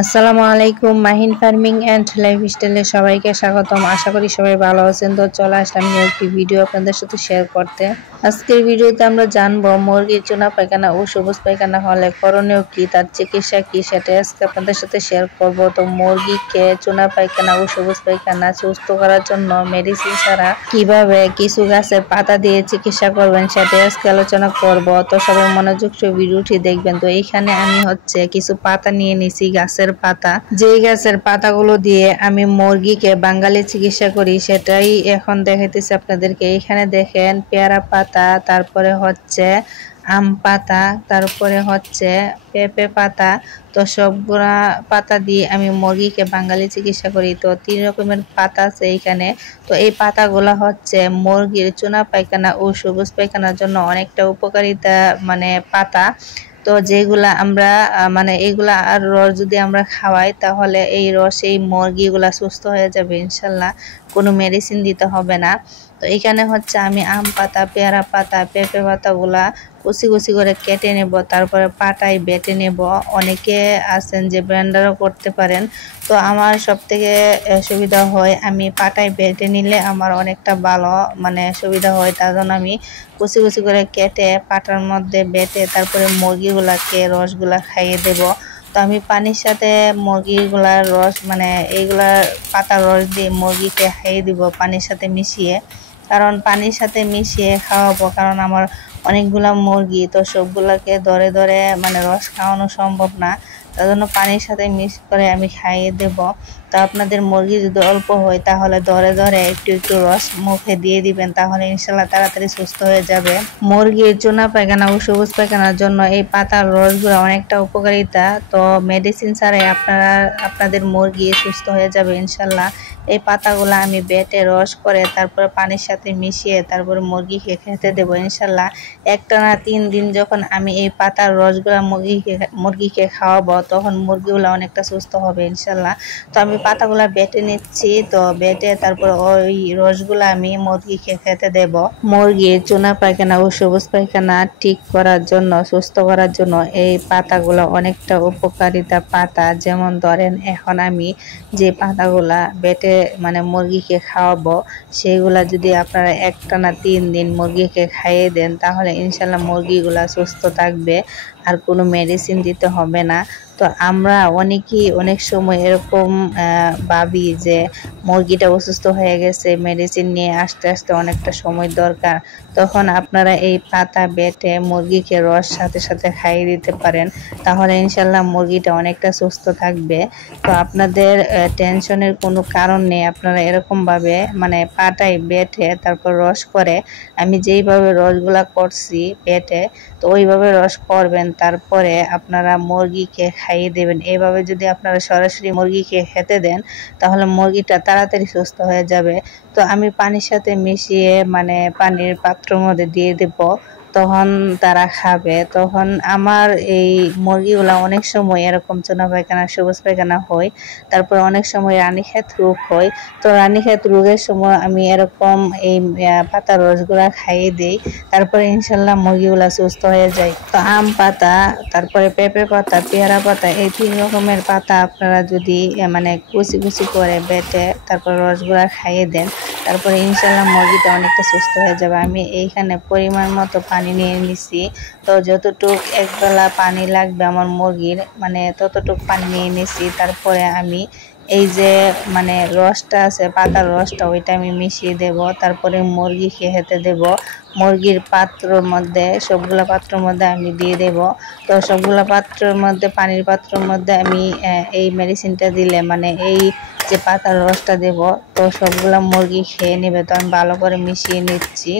আসসালামু আলাইকুম, Mahin farming and লাইফস্টাইলে সবাইকে স্বাগতম। আশা করি সবাই ভালো আছেন। তো চলে আসলাম নিউ একটি ভিডিও আপনাদের সাথে শেয়ার করতে। আজকের ভিডিওতে আমরা জানবো মুরগির চুনা পায়খানা ও সবুজ পায়খানা হলে করণীয় কি, তার চিকিৎসা কি, সেটা আজকে আপনাদের সাথে শেয়ার করব। তো মুরগিকে চুনা পায়খানা ও সবুজ পায়খানা সুস্থ করার জন্য মেডিসিন ছাড়া কিভাবে কিছু গাছের পাতা দিয়ে চিকিৎসা করবেন সেটা আজকে আলোচনা করব। তো সবাই মনোযোগ সহ ভিডিওটি দেখবেন। তো এইখানে আমি কিছু পাতা নিয়ে নিছি, গাছের পাতা। যেই গাছের পাতাগুলো দিয়ে আমি মুরগিকে বাঙালি চিকিৎসা করি সেটাই এখন দেখাইতেছি আপনাদেরকে। এইখানে দেখেন পেয়ারা পাতা, তারপরে আম পাতা, তারপরে পেঁপে পাতা। তো সবগুলা পাতা দিয়ে আমি মুরগিকে বাঙালি চিকিৎসা করি। তো 3 রকমের পাতা আছে এইখানে। তো এই পাতাগুলা মুরগির চুনা পায়খানা ও সবুজ পায়খানার জন্য অনেকটা উপকারিতা পাতা। তো যেগুলা আমরা এইগুলা আর রস যদি আমরা খাওয়াই তাহলে এই রসেই মুরগিগুলা সুস্থ হয়ে যাবে ইনশাল্লাহ, কোনো মেডিসিন দিতে হবে না। তো এখানে আমি আম পাতা, পেয়ারা পাতা, পেঁপে পাতাগুলা কুচি কুচি করে কেটে নেব, তারপরে পাটায় বেটে নেব। অনেকে আছেন যে ব্লেন্ডারও করতে পারেন। তো আমার সব থেকে সুবিধা হয় আমি পাটায় বেটে নিলে আমার অনেকটা ভালো সুবিধা হয়। তার জন্য আমি কুচি কুচি করে কেটে পাটার মধ্যে বেটে তারপরে মুরগিগুলাকে রসগুলা খাইয়ে দেব। তো আমি পানির সাথে মুরগিগুলার রস এইগুলার পাতার রস দিয়ে মুরগিকে খাইয়ে দিব পানির সাথে মিশিয়ে। কারণ পানির সাথে মিশিয়ে খাওয়াবো, কারণ আমার অনেকগুলা মুরগি, তো সবগুলাকে ধরে ধরে রস খাওয়ানো সম্ভব না। তার জন্য পানির সাথে মিক্স করে আমি খাইয়ে দেব। তো আপনাদের মুরগি যদি অল্প হয় তাহলে ধরে ধরে একটু একটু রস মুখে দিয়ে দিবেন, তাহলে ইনশাল্লাহ তাড়াতাড়ি সুস্থ হয়ে যাবে। মুরগির চুনা পায়খানা ও সবুজ পায়খানার জন্য এই পাতার রসগুলো অনেকটা উপকারিতা। তো মেডিসিন ছাড়াই আপনাদের মুরগি সুস্থ হয়ে যাবে ইনশাল্লাহ। এই পাতাগুলো আমি বেটে রস করে তারপরে পানির সাথে মিশিয়ে তারপরে মুরগিকে খেতে দেবো ইনশাল্লাহ। একটানা 3 দিন যখন আমি এই পাতার রসগুলা মুরগিকে খাওয়াবো তখন মুরগিগুলো অনেকটা সুস্থ হবে ইনশাল্লাহ। তো আমি পাতাগুলা বেটে নিচ্ছি। তো বেটে তারপর ওই রসগুলা আমি মুরগিকে খেতে দেব। মুরগির চুনা পায়খানা ও সবুজ পায়খানা ঠিক করার জন্য, সুস্থ করার জন্য এই পাতাগুলো অনেকটা উপকারিতা পাতা। যেমন ধরেন এখন আমি যে পাতাগুলা বেটে মুরগিকে খাওয়াবো সেইগুলা যদি আপনারা একটানা 3 দিন মুরগিকে খাইয়ে দেন তাহলে ইনশাল্লাহ মুরগিগুলা সুস্থ থাকবে, আর কোনো মেডিসিন দিতে হবে না। তো আমরা অনেকেই অনেক সময় এরকম ভাবি যে মুরগিটা অসুস্থ হয়ে গেছে, মেডিসিন নিয়ে আসতে আসতে অনেকটা সময় দরকার। তখন আপনারা এই পাতা বেটে মুরগিকে রস সাথে সাথে খাইয়ে দিতে পারেন, তাহলে ইনশাল্লাহ মুরগিটা অনেকটা সুস্থ থাকবে। তো আপনাদের টেনশনের কোনো কারণ নেই। আপনারা এরকমভাবে পাটায় বেটে তারপর রস করে, আমি যেইভাবে রসগুলা করছি বেটে, তো ওইভাবে রস করবেন, তারপরে আপনারা মুরগিকে খাইয়ে দেবেন। এইভাবে যদি আপনারা সরাসরি মুরগিকে খেতে দেন তাহলে মুরগিটা তাড়াতাড়ি সুস্থ হয়ে যাবে। তো আমি পানির সাথে মিশিয়ে পানির পাত্রের মধ্যে দিয়ে দেব, তখন তারা খাবে। তখন আমার এই মুরগিগুলা অনেক সময় এরকম চুনা পায়খানা সবুজ পায়খানা হয়, তারপর অনেক সময় রানীক্ষেত রোগ হয়। তো রানীক্ষেত রোগের সময় আমি এরকম এই পাতার রসগুলা খাইয়ে দিই, তারপরে ইনশাল্লাহ মুরগিগুলা সুস্থ হয়ে যায়। তো আম পাতা, তারপরে পেঁপে পাতা, পেয়ারা পাতা, এই 3 রকমের পাতা আপনারা যদি কুচি কুচি করে বেটে তারপর রসগুলা খাইয়ে দেন, তারপরে ইনশাল্লাহ মুরগিটা অনেকটা সুস্থ হয়ে যাবে। আমি এইখানে পরিমাণ মতো পানি নিয়ে নিছি। তো যতটুক একবেলা পানি লাগবে আমার মুরগির ততটুক পানি নিয়ে নিছি। তারপরে আমি এই যে রসটা আছে, পাতার রসটা, ওইটা আমি মিশিয়ে দেব। তারপরে মুরগিকে খেতে দেব। মুরগির পাত্রর মধ্যে, সবগুলা পাত্রের মধ্যে আমি দিয়ে দেব। তো সবগুলা পাত্রের মধ্যে, পানির পাত্রের মধ্যে আমি এই মেডিসিনটা দিলে এই যে পাতার রসটা দেব, তো সবগুলা মুরগি খেয়ে নেবে। তো আমি ভালো করে মিশিয়ে নিচ্ছি।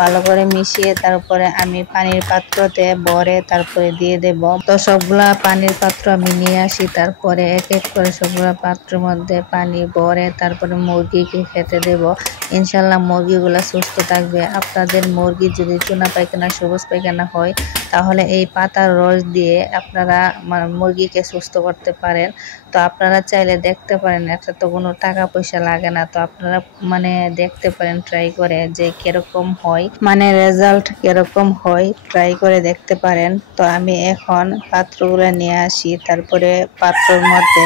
ভালো করে মিশিয়ে তারপরে আমি পানির পাত্রতে ভরে তারপরে দিয়ে দেব। তো সবগুলা পানির পাত্র আমি নিয়ে আসি, তারপরে এক এক করে সবগুলা পাত্রের মধ্যে পানি ভরে তারপরে মুরগিকে খেতে দেব। ইনশাল্লাহ মুরগিগুলা সুস্থ থাকবে। আপনাদের মুরগি যদি চুনা পায়খানা সবুজ পায়খানা হয় তাহলে এই পাতার রস দিয়ে আপনারা মুরগিকে সুস্থ করতে পারেন। তো আপনারা চাইলে দেখতে পারেন একটা তো কোনো টাকা পয়সা লাগে না। তো আপনারা মানে দেখতে পারেন ট্রাই করে যে কিরকম হয়, মানে রেজাল্ট কিরকম হয় ট্রাই করে দেখতে পারেন। তো আমি এখন পাত্রগুলো নিয়ে আসি, তারপরে পাত্রের মধ্যে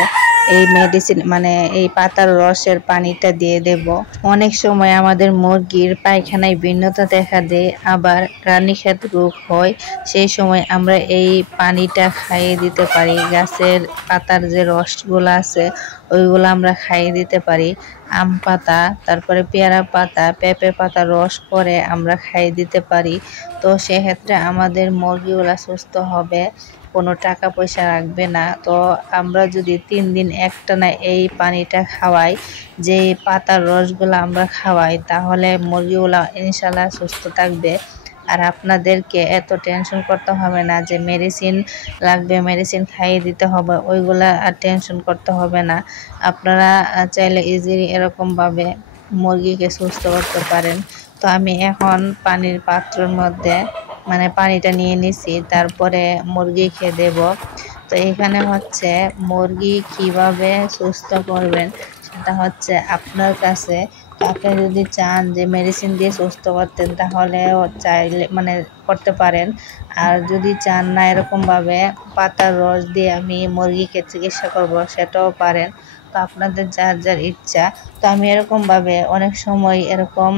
এই মেডিসিন মানে এই পাতার রসের পানিটা দিয়ে দেব। অনেক সময় আমাদের মুরগির পায়খানায় ভিন্নতা দেখা দেয়, আবার রানীক্ষেত রোগ হয়, সেই সময় আমরা এই পানিটা খাইয়ে দিতে পারি। গাছের পাতার যে রসগুলো আছে ওইগুলো আমরা খাইয়ে দিতে পারি। আম পাতা, তারপরে পেয়ারা পাতা, পেঁপে পাতা রস করে আমরা খাইয়ে দিতে পারি। তো সেক্ষেত্রে আমাদের মুরগিগুলা সুস্থ হবে, কোনো টাকা পয়সা রাখবে না। তো আমরা যদি 3 দিন একটানা এই পানিটা খাওয়াই, যে পাতার রসগুলো আমরা খাওয়াই, তাহলে মুরগিগুলা ইনশাল্লাহ সুস্থ থাকবে। আর আপনাদেরকে এত টেনশন করতে হবে না যে মেডিসিন লাগবে, মেডিসিন খাইয়ে দিতে হবে, ওইগুলা আর টেনশন করতে হবে না। আপনারা চাইলে ইজিলি এরকমভাবে মুরগিকে সুস্থ করতে পারেন। তো আমি এখন পানির পাত্রের মধ্যে মানে পানিটা নিয়ে নিছি, তারপরে মুরগিকে দেব। তো এখানে হচ্ছে মুরগি কিভাবে সুস্থ করবেন সেটা হচ্ছে আপনার কাছে। তো আপনি যদি চান যে মেডিসিন দিয়ে সুস্থ করতেন তাহলে চাইলে মানে করতে পারেন, আর যদি চান না এরকমভাবে পাতার রস দিয়ে আমি মুরগিকে চিকিৎসা করব সেটাও পারেন। তো আপনাদের যার যার ইচ্ছা। তো আমি এরকমভাবে অনেক সময় এরকম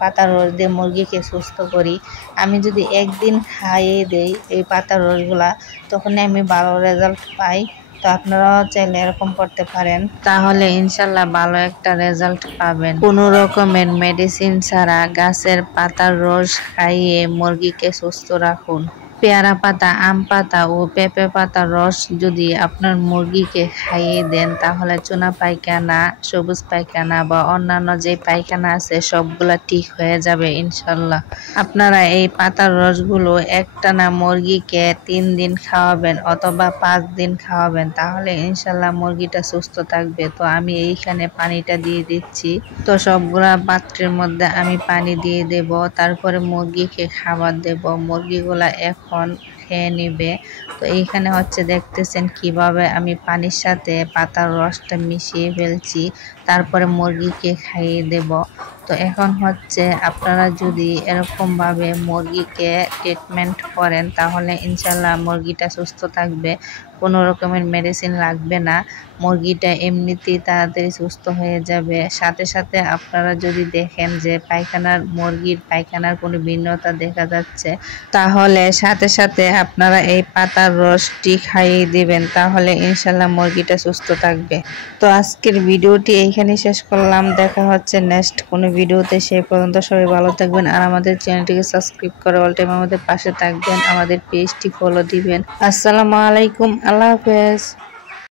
পাতার রস দিয়ে মুরগিকে সুস্থ করি। আমি যদি একদিন খাইয়ে দেই এই পাতার রসগুলা, তখন আমি ভালো রেজাল্ট পাই। তো আপনারাও চাইলে এরকম করতে পারেন, তাহলে ইনশাল্লাহ ভালো একটা রেজাল্ট পাবেন। কোনো রকমের মেডিসিন ছাড়া গাছের পাতার রস খাইয়ে মুরগিকে সুস্থ রাখুন। পেয়ারা পাতা, আম পাতা ও পেঁপে পাতার রস যদি আপনার মুরগিকে খাইয়ে দেন, তাহলে চুনা পায়খানা, সবুজ পায়খানা বা অন্যান্য যে পায়খানা আছে সবগুলা ঠিক হয়ে যাবে ইনশাল্লাহ। আপনারা এই পাতার রসগুলো একটানা মুরগিকে 3 দিন খাওয়াবেন অথবা 5 দিন খাওয়াবেন, তাহলে ইনশাল্লাহ মুরগিটা সুস্থ থাকবে। তো আমি এইখানে পানিটা দিয়ে দিচ্ছি। তো সবগুলা পাত্রের মধ্যে আমি পানি দিয়ে দেব, তারপরে মুরগিকে খাবার দেব। মুরগিগুলা এখন খেয়ে নিবে। তো এইখানে হচ্ছে দেখতেছেন কিভাবে আমি পানির সাথে পাতার রসটা মিশিয়ে ফেলছি, তারপরে মুরগিকে খাইয়ে দেব। তো এখন হচ্ছে আপনারা যদি এরকমভাবে মুরগিকে ট্রিটমেন্ট করেন, তাহলে ইনশাল্লাহ মুরগিটা সুস্থ থাকবে, কোনো রকমের মেডিসিন লাগবে না। মুরগিটা এমনিতেই তাড়াতাড়ি সুস্থ হয়ে যাবে। সাথে সাথে আপনারা যদি দেখেন যে মুরগির পায়খানার কোনো ভিন্নতা দেখা যাচ্ছে, তাহলে সাথে সাথে আপনারা এই পাতার রসটি খাইয়ে দিবেন, তাহলে ইনশাল্লাহ মুরগিটা সুস্থ থাকবে। তো আজকের ভিডিওটি এইখানে শেষ করলাম। দেখা হচ্ছে নেক্সট কোনো ভিডিওতে। সেই পর্যন্ত সবাই ভালো থাকবেন, আর আমাদের চ্যানেলটিকে সাবস্ক্রাইব করে অল টাইম আমাদের পাশে থাকবেন, আমাদের পেজটি ফলো দিবেন। আসসালামু আলাইকুম, আল্লাহ হাফেজ।